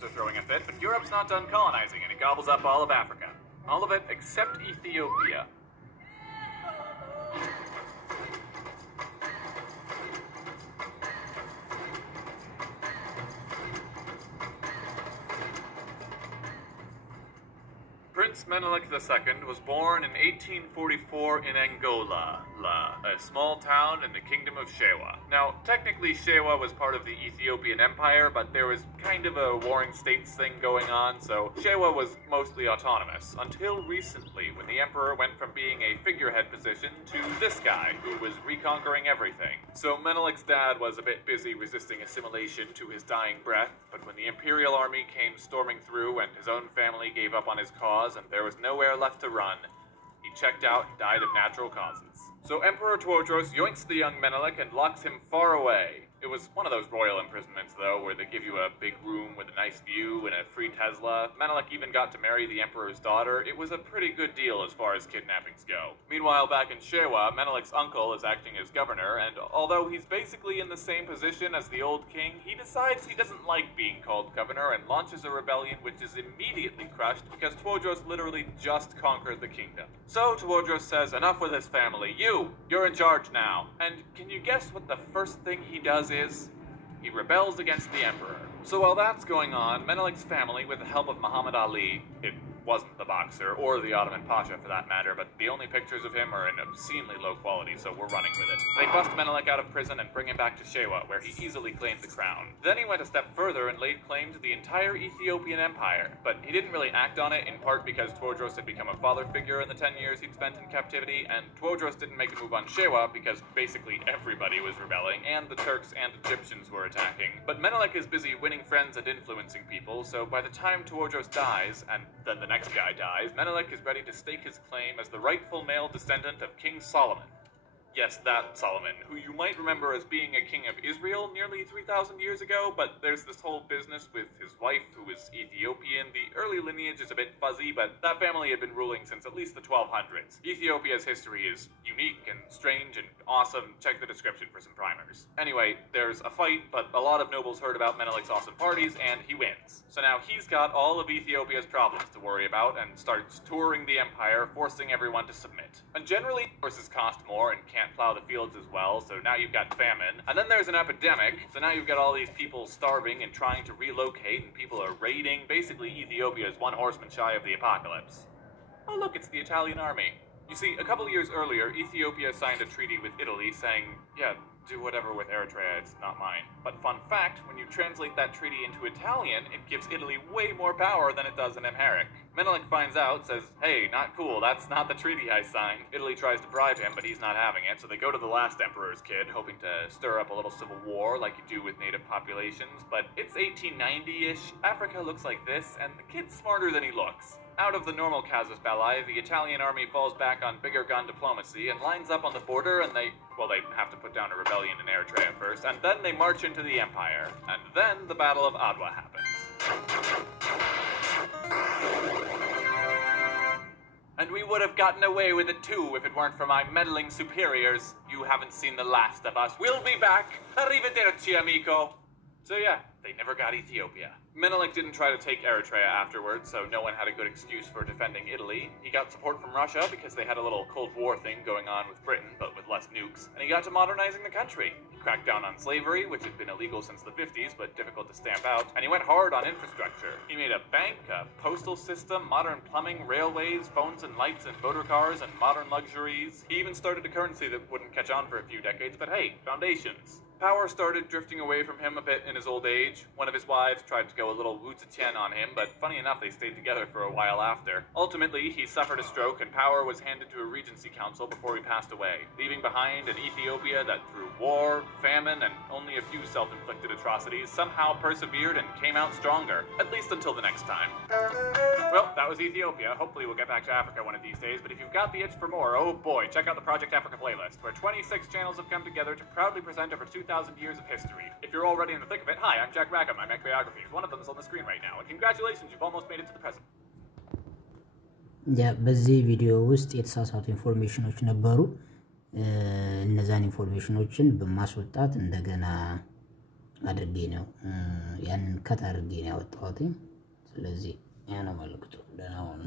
They're throwing a fit, but Europe's not done colonizing, and it gobbles up all of Africa. All of it except Ethiopia. Prince Menelik II was born in 1844 in Angola, a small town in the Kingdom of Shewa. Now, technically Shewa was part of the Ethiopian Empire, but there was kind of a warring states thing going on, so Shewa was mostly autonomous, until recently, when the emperor went from being a figurehead position to this guy, who was reconquering everything. So Menelik's dad was a bit busy resisting assimilation to his dying breath, but when the imperial army came storming through and his own family gave up on his cause and there was nowhere left to run, he checked out and died of natural causes. So Emperor Tewodros yoinks the young Menelik and locks him far away. It was one of those royal imprisonments, though, where they give you a big room with a nice view and a free Tesla. Menelik even got to marry the emperor's daughter. It was a pretty good deal as far as kidnappings go. Meanwhile, back in Shewa, Menelik's uncle is acting as governor, and although he's basically in the same position as the old king, he decides he doesn't like being called governor and launches a rebellion which is immediately crushed because Tewodros literally just conquered the kingdom. So Tewodros says, enough with his family. You're in charge now. And can you guess what the first thing he does is? He rebels against the emperor. So while that's going on, Menelik's family, with the help of Muhammad Ali, it wasn't the boxer, or the Ottoman Pasha for that matter, but the only pictures of him are in obscenely low quality, so we're running with it. They bust Menelik out of prison and bring him back to Shewa, where he easily claimed the crown. Then he went a step further and laid claim to the entire Ethiopian empire, but he didn't really act on it, in part because Tewodros had become a father figure in the 10 years he'd spent in captivity, and Tewodros didn't make a move on Shewa because basically everybody was rebelling, and the Turks and Egyptians were attacking. But Menelik is busy winning friends and influencing people, so by the time Tewodros dies, and then the next guy dies, Menelik is ready to stake his claim as the rightful male descendant of King Solomon. Yes, that Solomon, who you might remember as being a king of Israel nearly 3,000 years ago, but there's this whole business with his wife, who is Ethiopian. The early lineage is a bit fuzzy, but that family had been ruling since at least the 1200s. Ethiopia's history is unique and strange and awesome. Check the description for some primers. Anyway, there's a fight, but a lot of nobles heard about Menelik's awesome parties, and he wins. So now he's got all of Ethiopia's problems to worry about and starts touring the empire, forcing everyone to submit. And generally, horses cost more and can't plow the fields as well, so now you've got famine. And then there's an epidemic, so now you've got all these people starving and trying to relocate, and people are raiding. Basically, Ethiopia is one horseman shy of the apocalypse. Oh look, it's the Italian army. You see, a couple years earlier, Ethiopia signed a treaty with Italy saying, yeah, do whatever with Eritrea, it's not mine. But fun fact, when you translate that treaty into Italian, it gives Italy way more power than it does in Amharic. Menelik finds out, says, hey, not cool, that's not the treaty I signed. Italy tries to bribe him, but he's not having it, so they go to the last emperor's kid, hoping to stir up a little civil war like you do with native populations, but it's 1890-ish, Africa looks like this, and the kid's smarter than he looks. Out of the normal casus belli, the Italian army falls back on bigger gun diplomacy and lines up on the border, and they have to put down a rebellion in Eritrea first, and then they march into the empire. And then the Battle of Adwa happens. And we would have gotten away with it too if it weren't for my meddling superiors. You haven't seen the last of us. We'll be back. Arrivederci, amico. So yeah, they never got Ethiopia. Menelik didn't try to take Eritrea afterwards, so no one had a good excuse for defending Italy. He got support from Russia because they had a little Cold War thing going on with Britain, but with less nukes. And he got to modernizing the country. He cracked down on slavery, which had been illegal since the 50s, but difficult to stamp out. And he went hard on infrastructure. He made a bank, a postal system, modern plumbing, railways, phones and lights and motor cars, and modern luxuries. He even started a currency that wouldn't catch on for a few decades, but hey, foundations. Power started drifting away from him a bit in his old age. One of his wives tried to go a little Wu Zetian on him, but funny enough, they stayed together for a while after. Ultimately, he suffered a stroke and power was handed to a regency council before he passed away, leaving behind an Ethiopia that through war, famine, and only a few self-inflicted atrocities somehow persevered and came out stronger, at least until the next time. Well, that was Ethiopia. Hopefully we'll get back to Africa one of these days, but if you've got the itch for more, oh boy, check out the Project Africa playlist, where 26 channels have come together to proudly present over 2,000 years of history. If you're already in the thick of it, hi, I'm Jack Rackham, I make biographies. One of them is on the screen right now, and congratulations, you've almost made it to the present. በዚህ ቪዲዮ ውስጥ የተሳሳቱ ኢንፎርሜሽኖች ነበሩ እነዛን ኢንፎርሜሽኖችን በማስወጣት እንደገና አድርጌ ነው ያንን ከታርጌ ነው ያወጣሁት ስለዚህ ያ ነው መልክቱ ደህና ሆነ